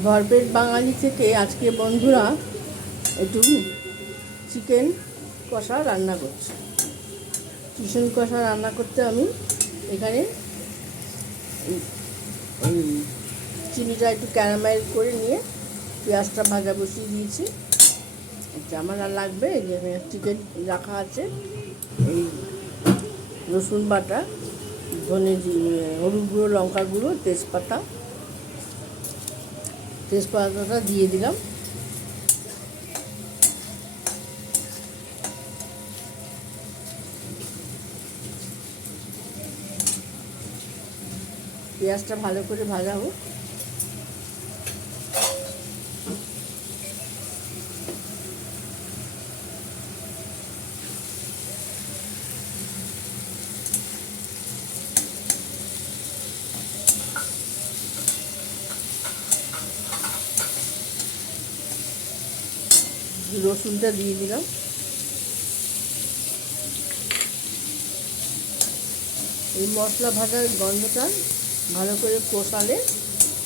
ভরপেট বাঙালি থেকে আজকে বন্ধুরা একটু চিকেন কষা রান্না করছি। চিকেন কষা রান্না করতে আমি এখানে ওই চিনিটা একটু ক্যারামেল করে নিয়ে পেঁয়াজটা ভাজা বসিয়ে দিয়েছি। আমার আর লাগবে যে চিকেন রাখা আছে, এই রসুন বাটা, ধনে হলুদ গুঁড়ো, লঙ্কা গুঁড়ো, তেজপাতাটা দিয়ে দিলাম। পেঁয়াজটা ভালো করে ভাজা হোক। রসুনটা দিয়ে দিলাম। এই মশলা ভাজার গন্ধটা ভালো করে কষালে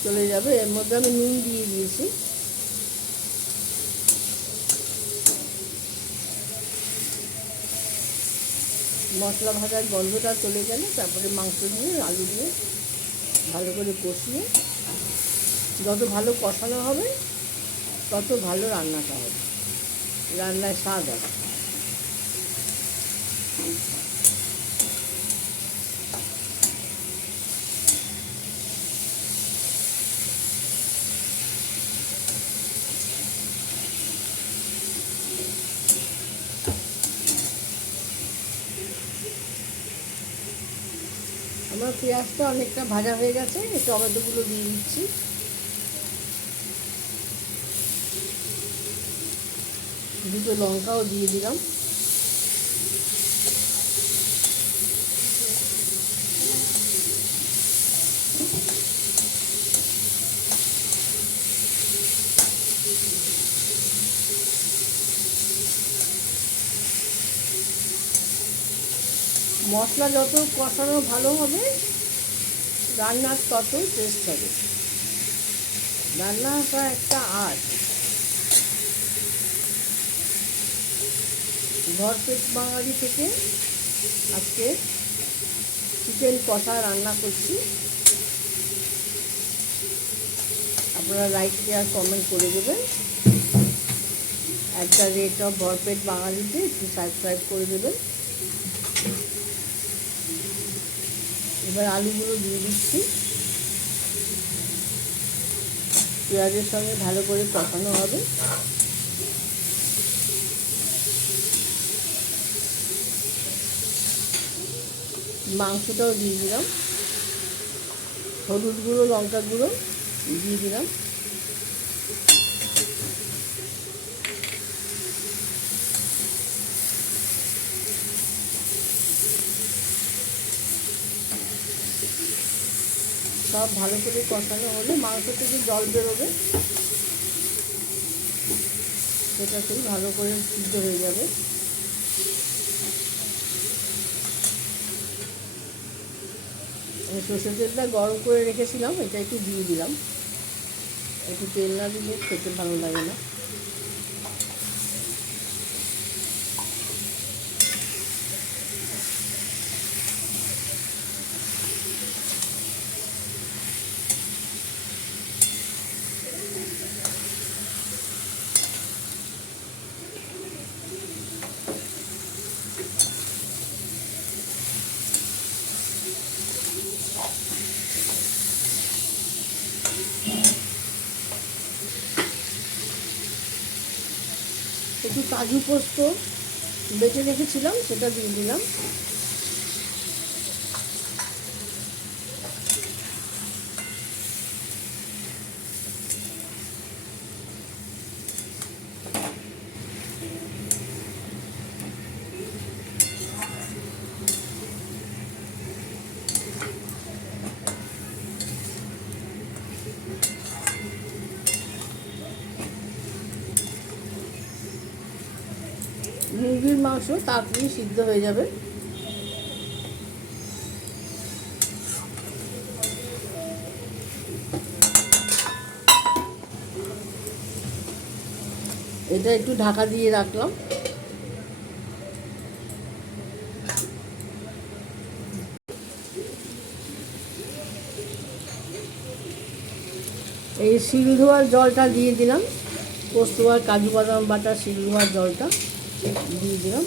চলে যাবে। এর মধ্যে আমি নুন দিয়ে দিয়েছি। মশলা ভাজার গন্ধটা চলে গেলে তারপরে মাংস দিয়ে, আলু দিয়ে ভালো করে কষিয়ে, যত ভালো কষানো হবে তত ভালো রান্নাটা হবে, রান্নায় স্বাদ হবে। আমার পেঁয়াজটা অনেকটা ভাজা হয়ে গেছে, এই টমেটোগুলো দিয়ে দিচ্ছি। দুটো লঙ্কাও দিয়ে দিলাম। মশলা যত কষানো ভালো হবে রান্নার ততই টেস্ট হবে। রান্নাটা একটা আর্ট। ভরপেট বাঙালি থেকে আজকে চিকেন কষা রান্না করছি। আপনারা লাইক, শেয়ার, কমেন্ট করে দেবেন। @ভরপেট বাঙালিতে একটু সাবস্ক্রাইব করে দেবেন। এবার আলুগুলো দিয়ে দিচ্ছি। পেঁয়াজের সঙ্গে ভালো করে কষানো হবে। মাংসটাও দিয়ে দিলাম। হলুদ গুঁড়ো, লঙ্কা গুঁড়ো দিয়ে দিলাম। সব ভালো করে কষানো হলে মাংস থেকে জল বেরোবে, সেটাতেই ভালো করে সিদ্ধ হয়ে যাবে। সর্ষের তেলটা গরম করে রেখেছিলাম, এটা একটু দিয়ে দিলাম। একটু তেল না দিলে খেতে ভালো লাগে না। একটু কাজু পোস্ত বেটে রেখেছিলাম, সেটা দিয়ে দিলাম। মুরগির মাংস তাড়াতাড়ি সিদ্ধ হয়ে যাবে। এটা একটু ঢাকা দিয়ে রাখলাম। এই শিল ধোয়ার জলটা দিয়ে দিলাম, পোস্ত আর কাজু বাদাম বাটা শিল ধোয়ার জলটা দিয়ে দিলাম।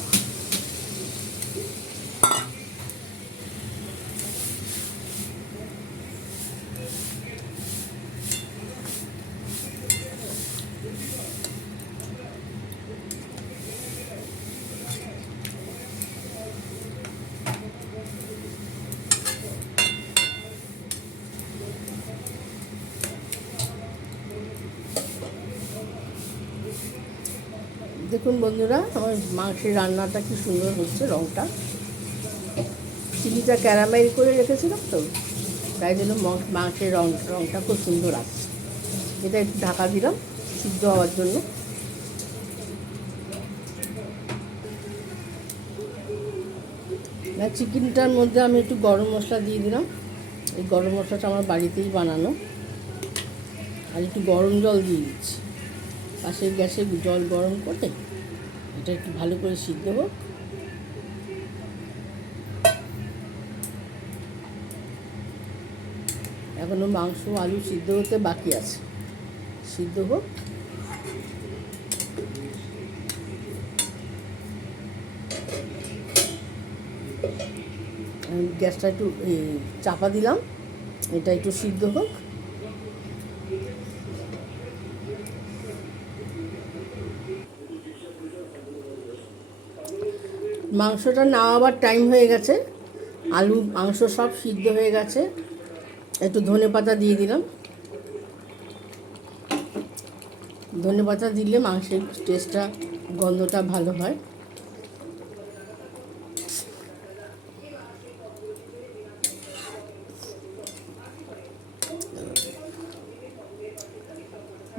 দেখুন বন্ধুরা, আমার মাংসের রান্নাটা কি সুন্দর হচ্ছে, রঙটা চিনিটা ক্যারামেল করে রেখেছিলাম তো, তাই জন্য মাংসের রঙটা খুব সুন্দর আসছে। এটা একটু ঢাকা দিলাম সিদ্ধ হওয়ার জন্য। চিকেনটার মধ্যে আমি একটু গরম মশলা দিয়ে দিলাম। এই গরম মশলাটা আমার বাড়িতেই বানানো। আর একটু গরম জল দিয়ে দিচ্ছি, পাশের গ্যাসে জল গরম করে এটা একটু ভালো করে সিদ্ধ হোক। এখনও মাংস আলু সিদ্ধ হতে বাকি আছে, সিদ্ধ হোক। গ্যাসটা একটু চাপা দিলাম, এটা একটু সিদ্ধ হোক। মাংসটা নামাবার টাইম হয়ে গেছে, আলু মাংস সব সিদ্ধ হয়ে গেছে। একটু ধনেপাতা দিয়ে দিলাম। ধনেপাতা দিলে মাংসের টেস্টটা, গন্ধটা ভালো হয়।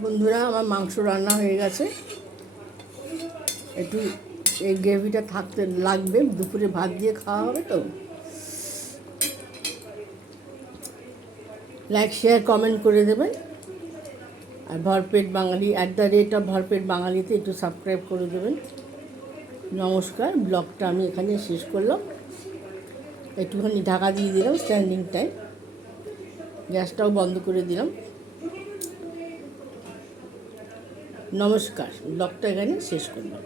বন্ধুরা, আমার মাংস রান্না হয়ে গেছে। একটু এই গ্রেভিটা থাকতে লাগবে, দুপুরে ভাত দিয়ে খাওয়া হবে তো। লাইক শেয়ার কমেন্ট করে দেবেন। আর ভরপেট বাঙালি @ভরপেট বাঙালিতে একটু সাবস্ক্রাইব করে দেবেন। নমস্কার, ব্লগটা আমি এখানে শেষ করলাম। একটুখানি ঢাকা দিয়ে দিলাম স্ট্যান্ডিং টাইম, গ্যাসটাও বন্ধ করে দিলাম। নমস্কার, ব্লগটা এখানে শেষ করলাম।